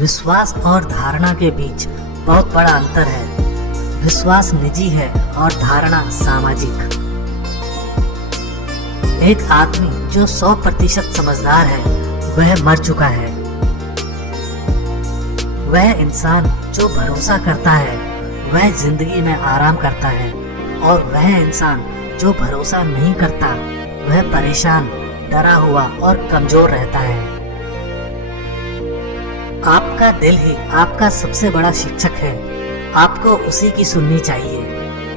विश्वास और धारणा के बीच बहुत बड़ा अंतर है। विश्वास निजी है और धारणा सामाजिक। एक आदमी जो 100% समझदार है वह मर चुका है। वह इंसान जो भरोसा करता है वह जिंदगी में आराम करता है, और वह इंसान जो भरोसा नहीं करता वह परेशान, डरा हुआ और कमजोर रहता है। आपका दिल ही आपका सबसे बड़ा शिक्षक है। आपको उसी की सुननी चाहिए।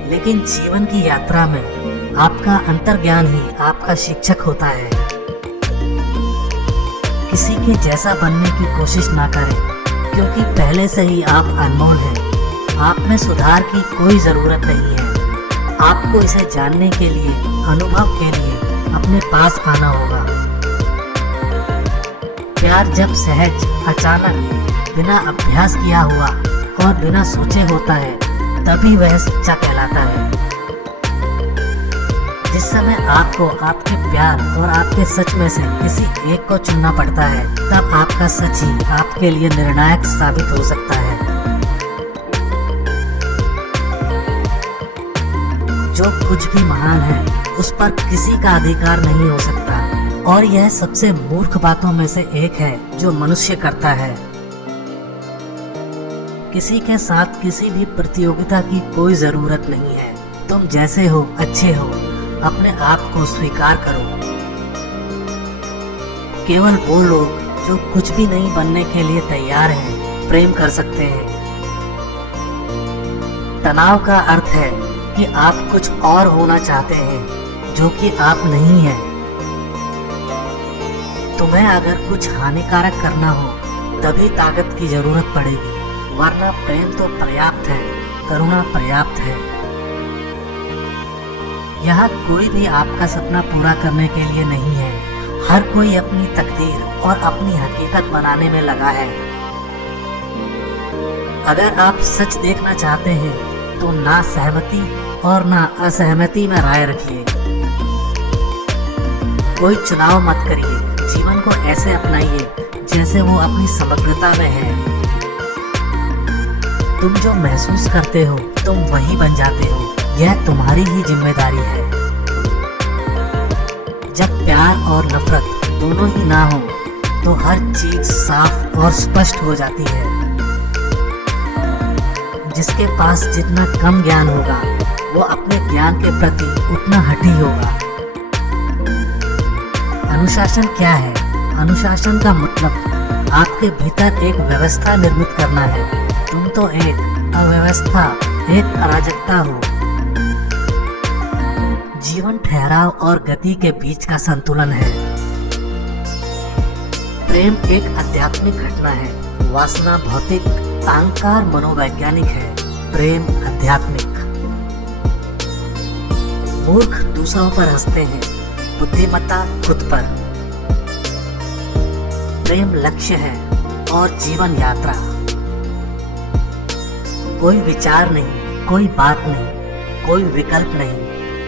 लेकिन जीवन की यात्रा में आपका अंतर्ज्ञान ही आपका शिक्षक होता है। किसी के जैसा बनने की कोशिश ना करें, क्योंकि पहले से ही आप अनमोल हैं। आप में सुधार की कोई जरूरत नहीं है। आपको इसे जानने के लिए, अनुभव के लिए अपने पास आना होगा। प्यार जब सहज, अचानक, बिना अभ्यास किया हुआ और बिना सोचे होता है तभी वह सच्चा कहलाता है। जिस समय आपको आपके प्यार और आपके सच में से किसी एक को चुनना पड़ता है तब आपका सच ही आपके लिए निर्णायक साबित हो सकता है। जो कुछ भी महान है उस पर किसी का अधिकार नहीं हो सकता, और यह सबसे मूर्ख बातों में से एक है जो मनुष्य करता है। किसी के साथ किसी भी प्रतियोगिता की कोई जरूरत नहीं है। तुम जैसे हो अच्छे हो, अपने आप को स्वीकार करो। केवल वो लोग जो कुछ भी नहीं बनने के लिए तैयार हैं प्रेम कर सकते हैं। तनाव का अर्थ है कि आप कुछ और होना चाहते हैं जो कि आप नहीं हैं। तुम्हें अगर कुछ हानिकारक करना हो तभी ताकत की जरूरत पड़ेगी, वरना प्रेम तो पर्याप्त है, करुणा पर्याप्त है। यहाँ कोई भी आपका सपना पूरा करने के लिए नहीं है। हर कोई अपनी तकदीर और अपनी हकीकत बनाने में लगा है। अगर आप सच देखना चाहते हैं तो ना सहमति और ना असहमति में राय रखिए। कोई चुनाव मत करिए, जीवन को ऐसे अपनाइए जैसे वो अपनी समग्रता में है। तुम जो महसूस करते हो तुम वही बन जाते हो, यह तुम्हारी ही जिम्मेदारी है। जब प्यार और नफरत दोनों ही ना हो तो हर चीज साफ और स्पष्ट हो जाती है। जिसके पास जितना कम ज्ञान होगा वो अपने ज्ञान के प्रति उतना हठी होगा। अनुशासन क्या है? अनुशासन का मतलब आपके भीतर एक व्यवस्था निर्मित करना है। तुम तो एक अव्यवस्था, एक अराजकता हो। जीवन ठहराव और गति के बीच का संतुलन है। प्रेम एक आध्यात्मिक घटना है, वासना भौतिक, अहंकार मनोवैज्ञानिक है, प्रेम आध्यात्मिक। मूर्ख दूसरों पर हंसते हैं, बुद्धिमत्ता खुद पर। प्रेम लक्ष्य है और जीवन यात्रा। कोई विचार नहीं, कोई बात नहीं, कोई विकल्प नहीं।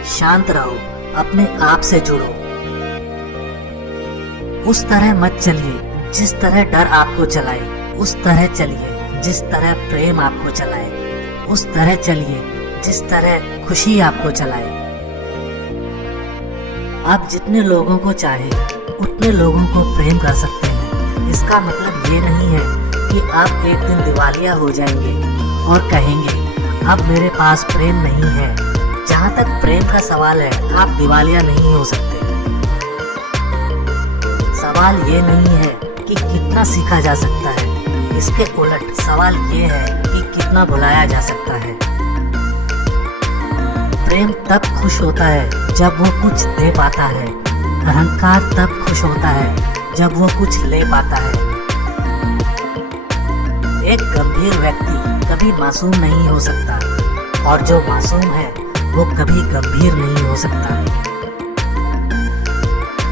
शांत रहो, अपने आप से जुड़ो। उस तरह मत चलिए जिस तरह डर आपको चलाए, उस तरह चलिए जिस तरह प्रेम आपको चलाए, उस तरह चलिए जिस तरह खुशी आपको चलाए। आप जितने लोगों को चाहे उतने लोगों को प्रेम कर सकते हैं। इसका मतलब ये नहीं है कि आप एक दिन दिवालिया हो जाएंगे और कहेंगे अब मेरे पास प्रेम नहीं है। जहाँ तक प्रेम का सवाल है आप दिवालिया नहीं हो सकते। सवाल ये नहीं है कि कितना सीखा जा सकता है, इसके उलट सवाल ये है कि कितना भुलाया जा सकता है। प्रेम तब खुश होता है जब वो कुछ दे पाता है। अहंकार तब खुश होता है जब वो कुछ ले पाता है। एक गंभीर व्यक्ति कभी मासूम नहीं हो सकता, और जो मासूम है वो कभी गंभीर नहीं हो सकता।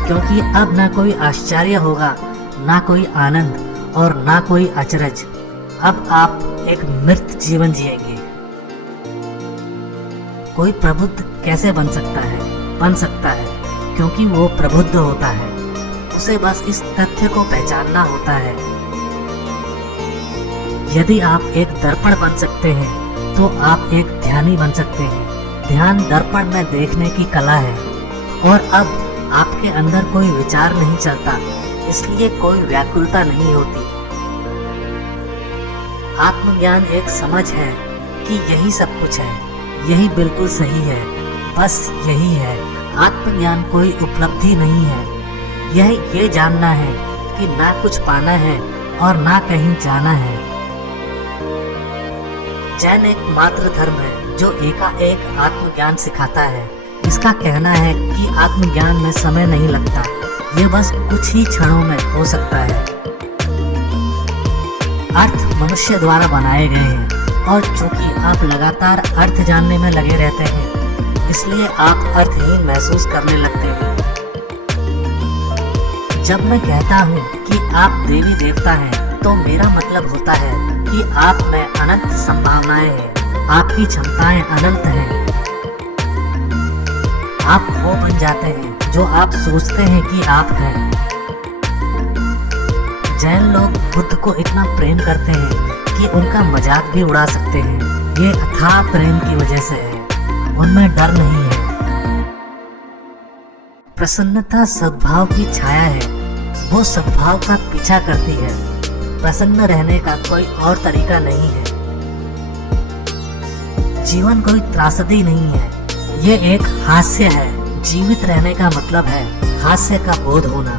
क्योंकि अब ना कोई आश्चर्य होगा, ना कोई आनंद और ना कोई अचरज। अब आप एक मृत जीवन जिएंगे। कोई प्रबुद्ध कैसे बन सकता है? बन सकता है क्योंकि वो प्रबुद्ध होता है। उसे बस इस तथ्य को पहचानना होता है यदि आप एक दर्पण बन सकते हैं तो आप एक ध्यानी बन सकते हैं। ध्यान दर्पण में देखने की कला है। और अब आपके अंदर कोई विचार नहीं चलता, इसलिए कोई व्याकुलता नहीं होती। आत्मज्ञान एक समझ है कि यही सब कुछ है, यही बिल्कुल सही है, बस यही है। आत्मज्ञान कोई उपलब्धि नहीं है, यह ये जानना है कि ना कुछ पाना है और ना कहीं जाना है। जैन एक मात्र धर्म है जो एकाएक आत्मज्ञान सिखाता है। इसका कहना है कि आत्मज्ञान में समय नहीं लगता, ये बस कुछ ही क्षणों में हो सकता है। अर्थ मनुष्य द्वारा बनाए गए हैं और चूंकि आप लगातार अर्थ जानने में लगे रहते हैं, इसलिए आप अर्थहीन महसूस करने लगते हैं। जब मैं कहता हूँ कि आप देवी देवता हैं, तो मेरा मतलब होता है कि आप में अनंत संभावनाएं हैं, आपकी क्षमताएं अनंत हैं। आप वो बन जाते हैं जो आप सोचते हैं कि आप हैं। जैन लोग बुद्ध को इतना प्रेम करते हैं कि उनका मजाक भी उड़ा सकते हैं। ये अथाह प्रेम की वजह से है, उनमें डर नहीं है। प्रसन्नता सद्भाव की छाया है, वो सद्भाव का पीछा करती है। प्रसन्न रहने का कोई और तरीका नहीं है। जीवन कोई त्रासदी नहीं है, ये एक हास्य है। जीवित रहने का मतलब है हास्य का बोध होना।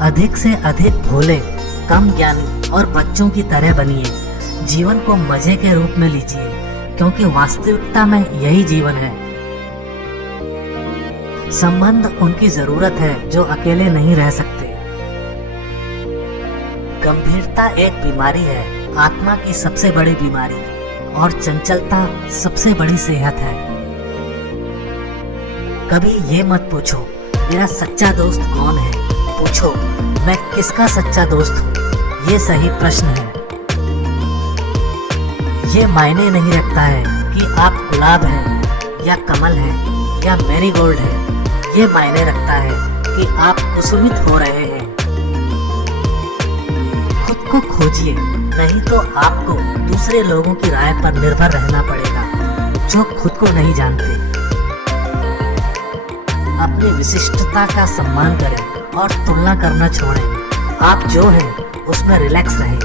अधिक से अधिक भोले, कम ज्ञानी और बच्चों की तरह बनिए। जीवन को मजे के रूप में लीजिए, क्योंकि वास्तविकता में यही जीवन है। संबंध उनकी जरूरत है जो अकेले नहीं रह सकते। गंभीरता एक बीमारी है, आत्मा की सबसे बड़ी बीमारी, और चंचलता सबसे बड़ी सेहत है। कभी ये मत पूछो मेरा सच्चा दोस्त कौन है, पूछो मैं किसका सच्चा दोस्त हूँ। ये सही प्रश्न है। ये मायने नहीं रखता है कि आप गुलाब हैं या कमल हैं या मैरीगोल्ड हैं। ये मायने रखता है कि आप कुसुमित हो रहे हैं। खुद को खोजिए, नहीं तो आपको दूसरे लोगों की राय पर निर्भर रहना पड़ेगा जो खुद को नहीं जानते। अपनी विशिष्टता का सम्मान करें और तुलना करना छोड़ें। आप जो हैं उसमें रिलैक्स रहें।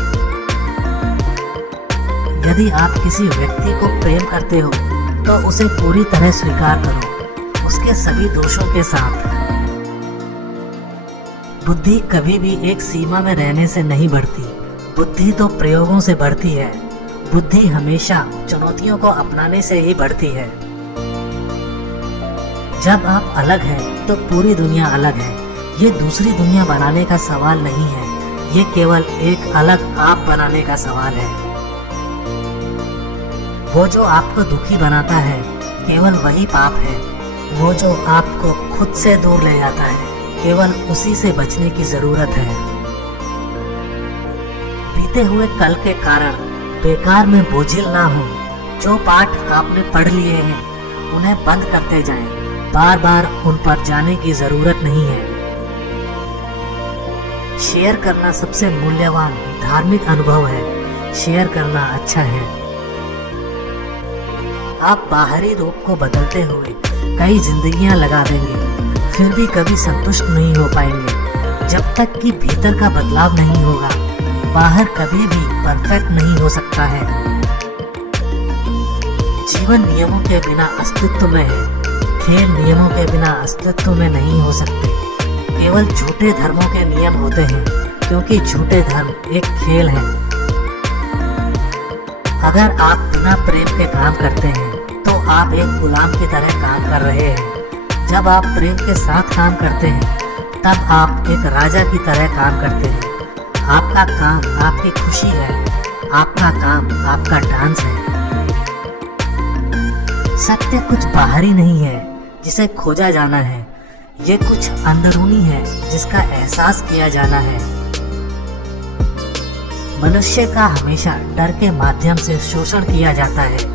यदि आप किसी व्यक्ति को प्रेम करते हो तो उसे पूरी तरह स्वीकार करो, उसके सभी दोषों के साथ। बुद्धि कभी भी एक सीमा में रहने से नहीं बढ़ती, बुद्धि तो प्रयोगों से बढ़ती है। बुद्धि हमेशा चुनौतियों को अपनाने से ही बढ़ती है। जब आप अलग हैं तो पूरी दुनिया अलग है। ये दूसरी दुनिया बनाने का सवाल नहीं है, ये केवल एक अलग आप बनाने का सवाल है। वो जो आपको दुखी बनाता है केवल वही पाप है। वो जो आपको खुद से दूर ले जाता है, केवल उसी से बचने की जरूरत है। बीते हुए कल के कारण बेकार में बोझिल ना हो। जो पाठ आपने पढ़ लिए हैं उन्हें बंद करते जाएं। बार बार उन पर जाने की जरूरत नहीं है। शेयर करना सबसे मूल्यवान धार्मिक अनुभव है। शेयर करना अच्छा है। आप बाहरी रूप को बदलते हुए कई जिंदगियां लगा देंगे, फिर भी कभी संतुष्ट नहीं हो पाएंगे। जब तक कि भीतर का बदलाव नहीं होगा, बाहर कभी भी परफेक्ट नहीं हो सकता है। जीवन नियमों के बिना अस्तित्व में है, खेल नियमों के बिना अस्तित्व में नहीं हो सकते। केवल झूठे धर्मों के नियम होते हैं, क्योंकि झूठे धर्म एक खेल है। अगर आप बिना प्रेम के काम करते हैं तो आप एक गुलाम की तरह काम कर रहे हैं। जब आप प्रेम के साथ काम करते हैं तब आप एक राजा की तरह काम करते हैं। आपका काम आपकी खुशी है, आपका काम आपका डांस है। सत्य कुछ बाहरी नहीं है जिसे खोजा जाना है, ये कुछ अंदरूनी है जिसका एहसास किया जाना है। मनुष्य का हमेशा डर के माध्यम से शोषण किया जाता है।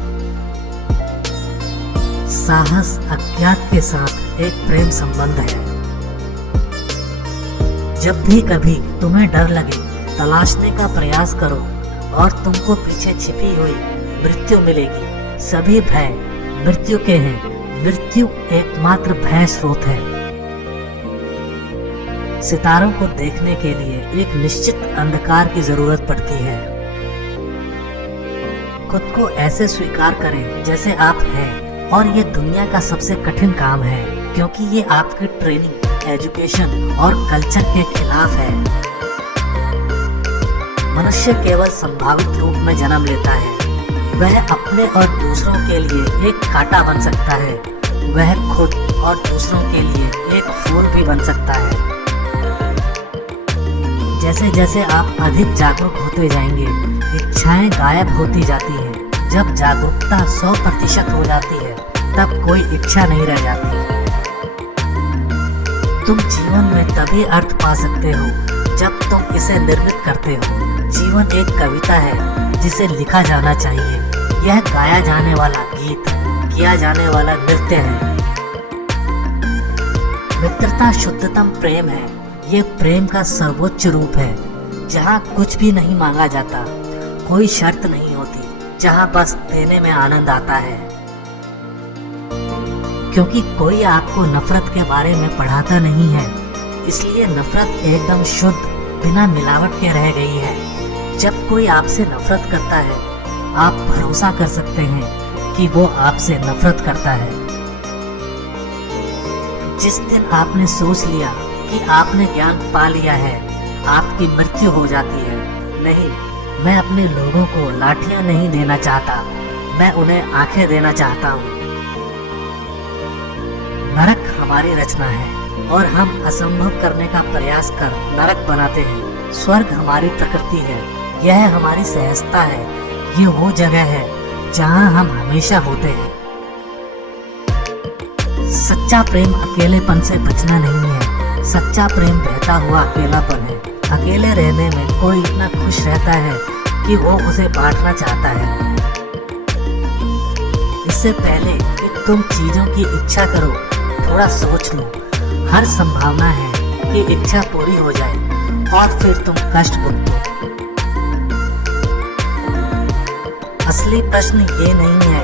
साहस अज्ञात के साथ एक प्रेम संबंध है। जब भी कभी तुम्हें डर लगे तलाशने का प्रयास करो और तुमको पीछे छिपी हुई मृत्यु मिलेगी। सभी भय मृत्यु के हैं, मृत्यु एकमात्र भय स्रोत है। सितारों को देखने के लिए एक निश्चित अंधकार की जरूरत पड़ती है। खुद को ऐसे स्वीकार करें जैसे आप हैं, और ये दुनिया का सबसे कठिन काम है, क्योंकि ये आपकी ट्रेनिंग, एजुकेशन और कल्चर के खिलाफ है। मनुष्य केवल संभावित रूप में जन्म लेता है। वह अपने और दूसरों के लिए एक कांटा बन सकता है। वह खुद और दूसरों के लिए एक फूल भी बन सकता है। जैसे जैसे आप अधिक जागरूक होते जाएंगे, इच्छाएं गायब होती जाती हैं। जब जागरूकता 100% हो जाती है, तब कोई इच्छा नहीं रह जाती। तुम जीवन में तभी अर्थ पा सकते हो जब तुम इसे निर्मित करते हो। जीवन एक कविता है जिसे लिखा जाना चाहिए। यह गाया जाने वाला गीत है, किया जाने वाला नृत्य है। मित्रता शुद्धतम प्रेम है। ये प्रेम का सर्वोच्च रूप है, जहाँ कुछ भी नहीं मांगा जाता, कोई शर्त नहीं होती, जहाँ बस देने में आनंद आता है। क्योंकि कोई आपको नफरत के बारे में पढ़ाता नहीं है, इसलिए नफरत एकदम शुद्ध, बिना मिलावट के रह गई है। जब कोई आपसे नफरत करता है, आप भरोसा कर सकते हैं कि वो आपसे नफरत करता है। जिस दिन आपने सोच लिया कि आपने ज्ञान पा लिया है, आपकी मृत्यु हो जाती है। नहीं, मैं अपने लोगों को लाठियां नहीं देना चाहता, मैं उन्हें आंखें देना चाहता हूँ। नरक हमारी रचना है और हम असंभव करने का प्रयास कर नरक बनाते हैं। स्वर्ग हमारी प्रकृति है, यह हमारी सहजता है। ये वो जगह है जहाँ हम हमेशा होते हैं। सच्चा प्रेम अकेलेपन से बचना नहीं है। सच्चा प्रेम बहता हुआ अकेलापन है। अकेले रहने में कोई इतना खुश रहता है कि वो उसे बांटना चाहता है। इससे पहले कि तुम चीजों की इच्छा करो, थोड़ा सोच लो। हर संभावना है कि इच्छा पूरी हो जाए और फिर तुम कष्ट भुगतो। असली प्रश्न ये नहीं है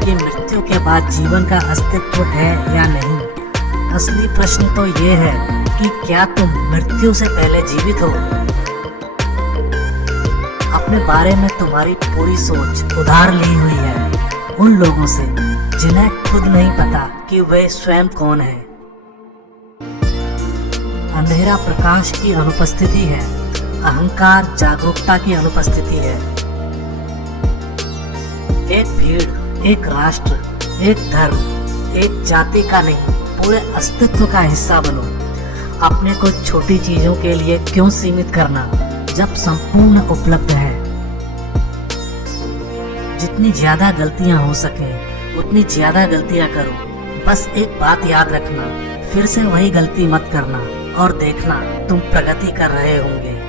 कि मृत्यु के बाद जीवन का अस्तित्व है या नहीं। असली प्रश्न तो ये है कि क्या तुम मृत्यु से पहले जीवित हो। अपने बारे में तुम्हारी पूरी सोच उधार ली हुई है उन लोगों से जिन्हें खुद नहीं पता कि वे स्वयं कौन है। अंधेरा प्रकाश की अनुपस्थिति है, अहंकार जागरूकता की अनुपस्थिति है। एक भीड़, एक राष्ट्र, एक धर्म, एक जाति का नहीं, पूरे अस्तित्व का हिस्सा बनो। अपने को छोटी चीजों के लिए क्यों सीमित करना जब संपूर्ण उपलब्ध है। जितनी ज्यादा गलतियां हो सके उतनी ज्यादा गलतियां करो। बस एक बात याद रखना, फिर से वही गलती मत करना और देखना तुम प्रगति कर रहे होंगे।